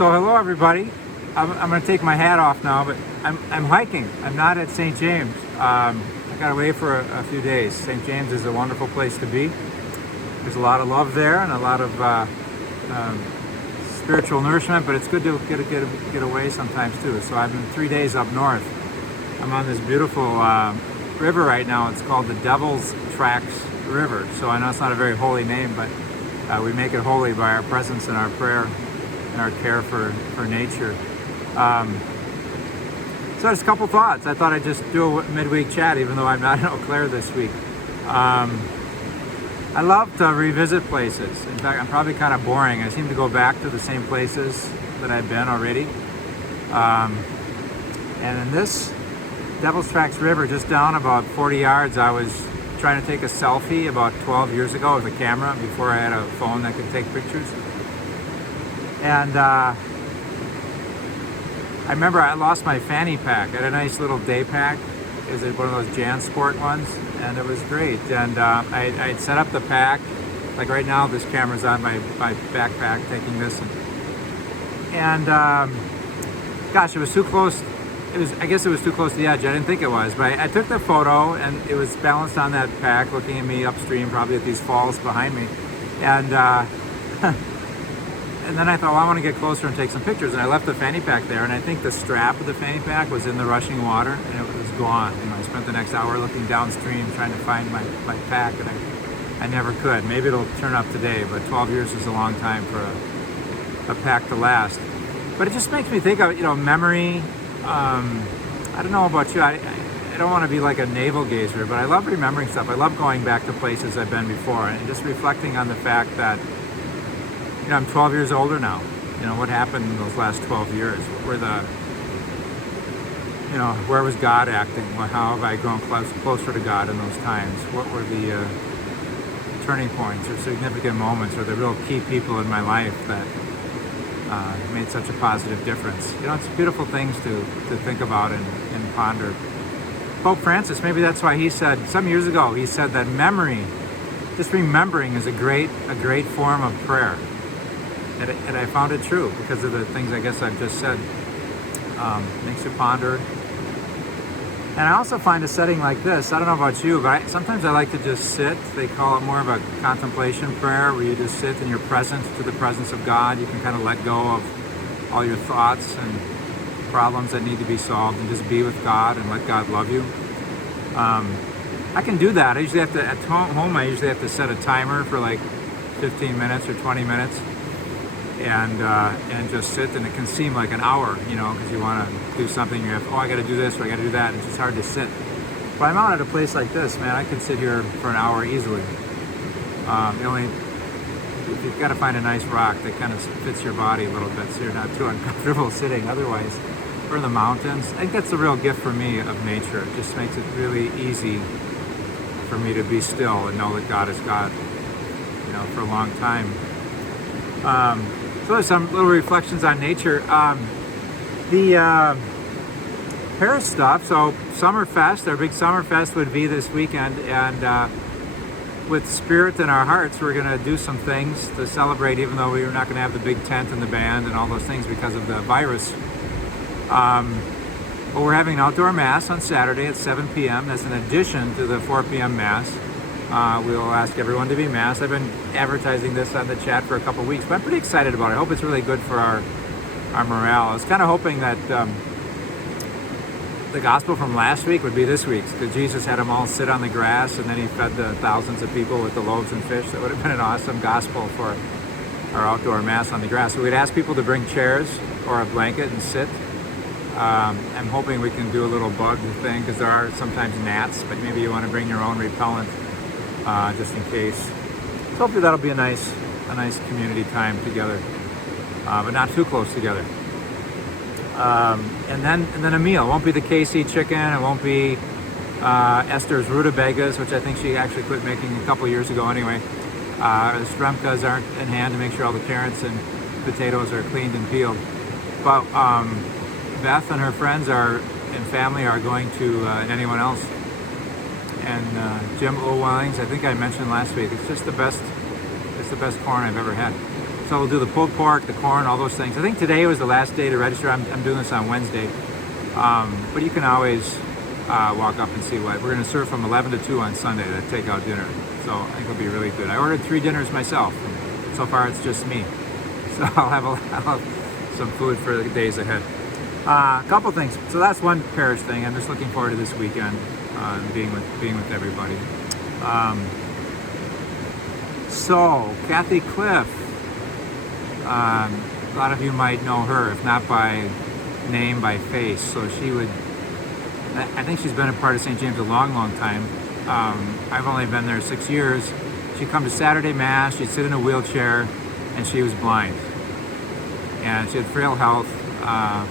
So hello everybody. I'm going to take my hat off now, but I'm hiking. I'm not at St. James. I got away for a few days. St. James is a wonderful place to be. There's a lot of love there and a lot of spiritual nourishment, but it's good to get away sometimes too. So I've been 3 days up north. I'm on this beautiful river right now. It's called the Devil's Tracks River. So I know it's not a very holy name, but we make it holy by our presence and our prayer and our care for nature. So just a couple thoughts. I thought I'd just do a midweek chat, even though I'm not in Eau Claire this week. I love to revisit places. In fact, I'm probably kind of boring. I seem to go back to the same places that I've been already. And in this Devil's Tracks River, just down about 40 yards, I was trying to take a selfie about 12 years ago with a camera before I had a phone that could take pictures. And I remember I lost my fanny pack. I had a nice little day pack. It was one of those JanSport ones, and it was great. And I'd set up the pack. Like right now, this camera's on my backpack taking this. And gosh, it was too close. I guess it was too close to the edge. I didn't think it was, but I took the photo, and it was balanced on that pack, looking at me upstream, probably at these falls behind me. And and then I thought, well, I want to get closer and take some pictures. And I left the fanny pack there, and I think the strap of the fanny pack was in the rushing water, and it was gone. You know, I spent the next hour looking downstream trying to find my pack, and I never could. Maybe it'll turn up today, but 12 years is a long time for a pack to last. But it just makes me think of, memory. I don't know about you. I don't want to be like a navel gazer, but I love remembering stuff. I love going back to places I've been before and just reflecting on the fact that, I'm 12 years older now. What happened in those last 12 years? Where was God acting? How have I grown closer to God in those times? What were the turning points or significant moments or the real key people in my life that made such a positive difference? It's beautiful things to think about and ponder. Pope Francis, maybe that's why he said, some years ago, he said that memory, just remembering, is a great form of prayer. And I found it true because of the things I guess I've just said. Makes you ponder. And I also find a setting like this, I don't know about you, but sometimes I like to just sit. They call it more of a contemplation prayer, where you just sit and you're present to the presence of God. You can kind of let go of all your thoughts and problems that need to be solved and just be with God and let God love you. I can do that. I usually have to, at home, I usually have to set a timer for like 15 minutes or 20 minutes. And just sit, and it can seem like an hour, because you want to do something. You have, I got to do this or I got to do that. And it's just hard to sit. But I'm out at a place like this, man. I could sit here for an hour easily. You've got to find a nice rock that kind of fits your body a little bit, so you're not too uncomfortable sitting. Otherwise, we're in the mountains. I think that's the real gift for me of nature. It just makes it really easy for me to be still and know that God is God. For a long time. So there's some little reflections on nature. The Paris stuff, so Summerfest, our big Summerfest would be this weekend, and with Spirit in our hearts, we're going to do some things to celebrate, even though we're not going to have the big tent and the band and all those things because of the virus. But we're having an outdoor Mass on Saturday at 7 p.m. That's in addition to the 4 p.m. Mass. We'll ask everyone to be Mass. I've been advertising this on the chat for a couple weeks, but I'm pretty excited about it. I hope it's really good for our morale. I was kind of hoping that the gospel from last week would be this week's, because Jesus had them all sit on the grass, and then he fed the thousands of people with the loaves and fish. That would have been an awesome gospel for our outdoor Mass on the grass. So we'd ask people to bring chairs or a blanket and sit. I'm hoping we can do a little bug thing, because there are sometimes gnats, but maybe you want to bring your own repellent. Just in case. So hopefully that'll be a nice community time together, but not too close together. And then a meal. It won't be the KC chicken. It won't be Esther's rutabagas, which I think she actually quit making a couple years ago anyway. The stremkas aren't in hand to make sure all the carrots and potatoes are cleaned and peeled. But Beth and her friends and family are going to, and anyone else, and Jim Owellings, I think I mentioned last week, it's just the best corn I've ever had. So we'll do the pulled pork, the corn, all those things. I think today was the last day to register. I'm doing this on Wednesday. But you can always walk up and see what. We're going to serve from 11 to 2 on Sunday, that takeout dinner. So I think it'll be really good. I ordered 3 dinners myself. So far it's just me. So I'll have some food for the days ahead. A couple things. So that's one parish thing. I'm just looking forward to this weekend, being with everybody. So Kathy Cliff, a lot of you might know her, if not by name, by face. So I think she's been a part of St. James a long, long time. I've only been there 6 years. She'd come to Saturday Mass, she'd sit in a wheelchair, and she was blind. And she had frail health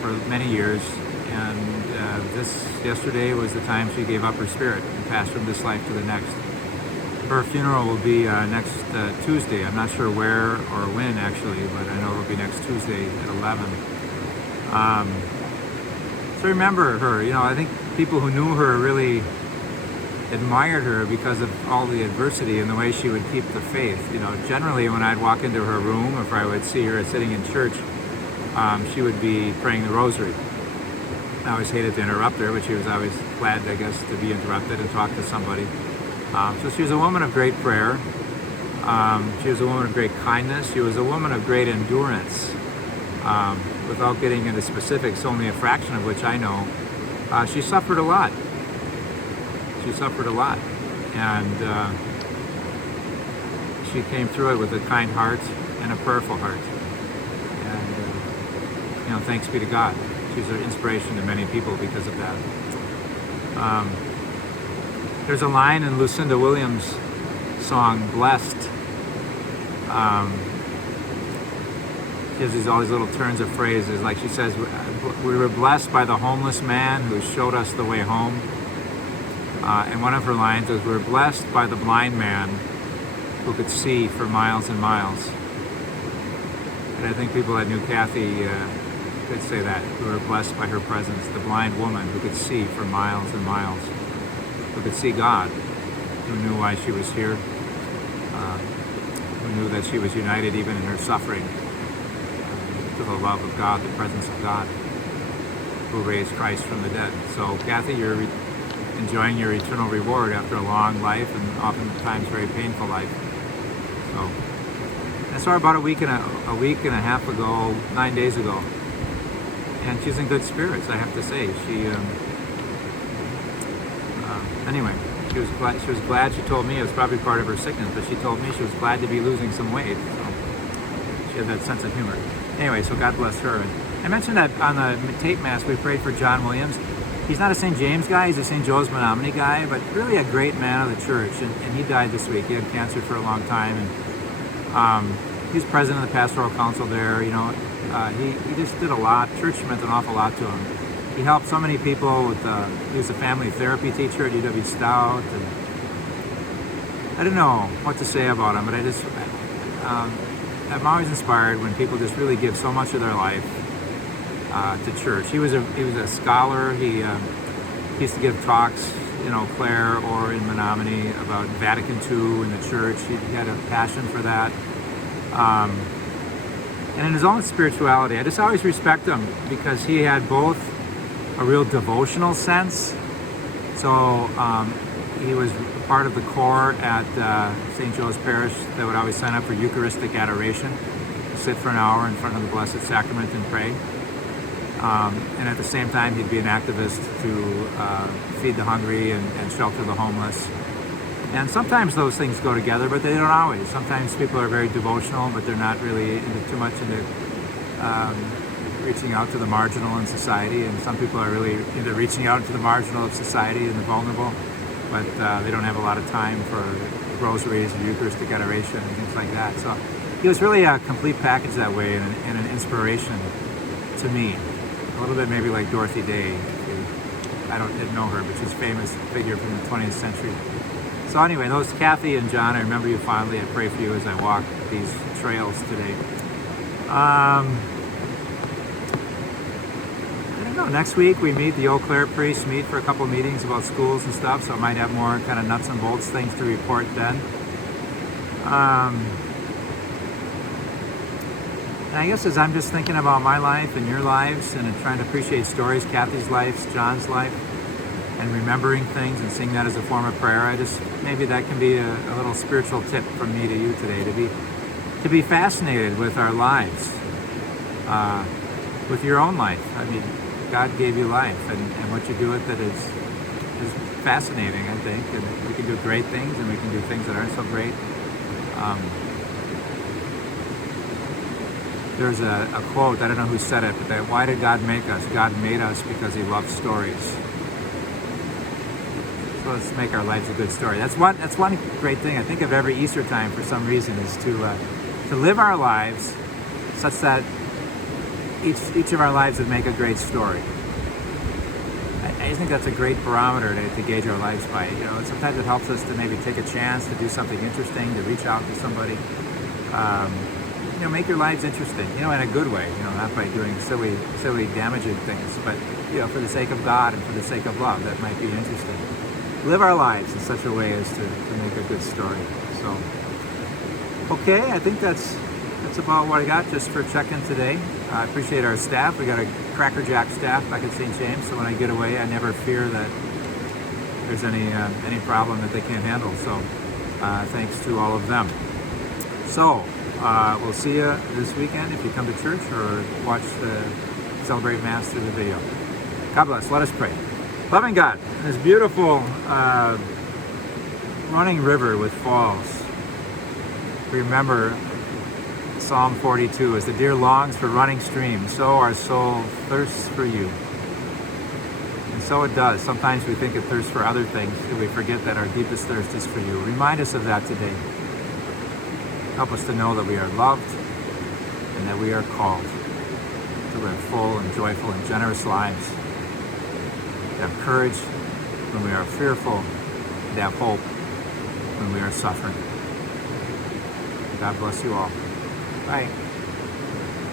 for many years. And yesterday was the time she gave up her spirit and passed from this life to the next. Her funeral will be next Tuesday. I'm not sure where or when actually, but I know it'll be next Tuesday at 11. So remember her. I think people who knew her really admired her because of all the adversity and the way she would keep the faith. Generally when I'd walk into her room, if I would see her sitting in church, she would be praying the rosary. I always hated to interrupt her, but she was always glad, I guess, to be interrupted and talk to somebody. So she was a woman of great prayer. She was a woman of great kindness. She was a woman of great endurance. Without getting into specifics, only a fraction of which I know, she suffered a lot. She suffered a lot. And she came through it with a kind heart and a prayerful heart. And, thanks be to God. She's an inspiration to many people because of that. There's a line in Lucinda Williams' song, Blessed. She has all these little turns of phrases. Like she says, we were blessed by the homeless man who showed us the way home. And one of her lines is, we were blessed by the blind man who could see for miles and miles. And I think people that knew Kathy could say that, who were blessed by her presence. The blind woman who could see for miles and miles, who could see God, who knew why she was here, who knew that she was united even in her suffering to the love of God, the presence of God, who raised Christ from the dead. So Kathy, you're enjoying your eternal reward after a long life and oftentimes very painful life. So I saw her about a week and a half ago, 9 days ago, and she's in good spirits, I have to say. She anyway, she was glad. She told me it was probably part of her sickness, but she told me she was glad to be losing some weight. So she had that sense of humor. Anyway, so God bless her. And I mentioned that on the tape mass we prayed for John Williams. He's not a St. James guy, he's a St. Joe's Menominee guy, but really a great man of the church. And he died this week. He had cancer for a long time. And he was president of the pastoral council there. He just did a lot. Church meant an awful lot to him. He helped so many people with, he was a family therapy teacher at UW Stout. And I don't know what to say about him, but I'm always inspired when people just really give so much of their life to church. He was a scholar. He used to give talks, Clare or in Menominee about Vatican II and the church. He had a passion for that. And in his own spirituality, I just always respect him because he had both a real devotional sense. So he was part of the corps at St. Joe's Parish that would always sign up for Eucharistic adoration, sit for an hour in front of the Blessed Sacrament and pray. And at the same time, he'd be an activist to feed the hungry and shelter the homeless. And sometimes those things go together, but they don't always. Sometimes people are very devotional, but they're not really too much into reaching out to the marginal in society. And some people are really into reaching out to the marginal of society and the vulnerable, but they don't have a lot of time for rosaries and Eucharistic adoration and things like that. So he was really a complete package that way and an inspiration to me. A little bit maybe like Dorothy Day. I didn't know her, but she's a famous figure from the 20th century. So anyway, those Kathy and John, I remember you fondly. I pray for you as I walk these trails today. I don't know, next week we meet, the Eau Claire priests meet for a couple meetings about schools and stuff, so I might have more kind of nuts and bolts things to report then. And I guess as I'm just thinking about my life and your lives and trying to appreciate stories, Kathy's life, John's life, and remembering things and seeing that as a form of prayer, maybe that can be a little spiritual tip from me to you today, to be fascinated with our lives, with your own life. I mean, God gave you life, and what you do with it is fascinating, I think. And we can do great things, and we can do things that aren't so great. There's a quote, I don't know who said it, but that why did God make us? God made us because he loves stories. So let's make our lives a good story. That's one great thing I think of every Easter time for some reason, is to live our lives such that each of our lives would make a great story. I think that's a great barometer to gauge our lives by. You know, sometimes it helps us to maybe take a chance to do something interesting, to reach out to somebody. You know, make your lives interesting, you know, in a good way, you know, not by doing silly damaging things, but, you know, for the sake of God and for the sake of love, that might be interesting. Live our lives in such a way as to make a good story. So, okay, I think that's about what I got just for check-in today. I appreciate our staff. We got a Cracker Jack staff back at St. James, so when I get away, I never fear that there's any problem that they can't handle. So, thanks to all of them. So, we'll see you this weekend if you come to church or watch Celebrate Mass through the video. God bless. Let us pray. Loving God, this beautiful running river with falls. Remember Psalm 42, as the deer longs for running streams, so our soul thirsts for you. And so it does. Sometimes we think it thirsts for other things, and we forget that our deepest thirst is for you. Remind us of that today. Help us to know that we are loved and that we are called to live full and joyful and generous lives, to have courage when we are fearful, and to have hope when we are suffering. God bless you all. Bye.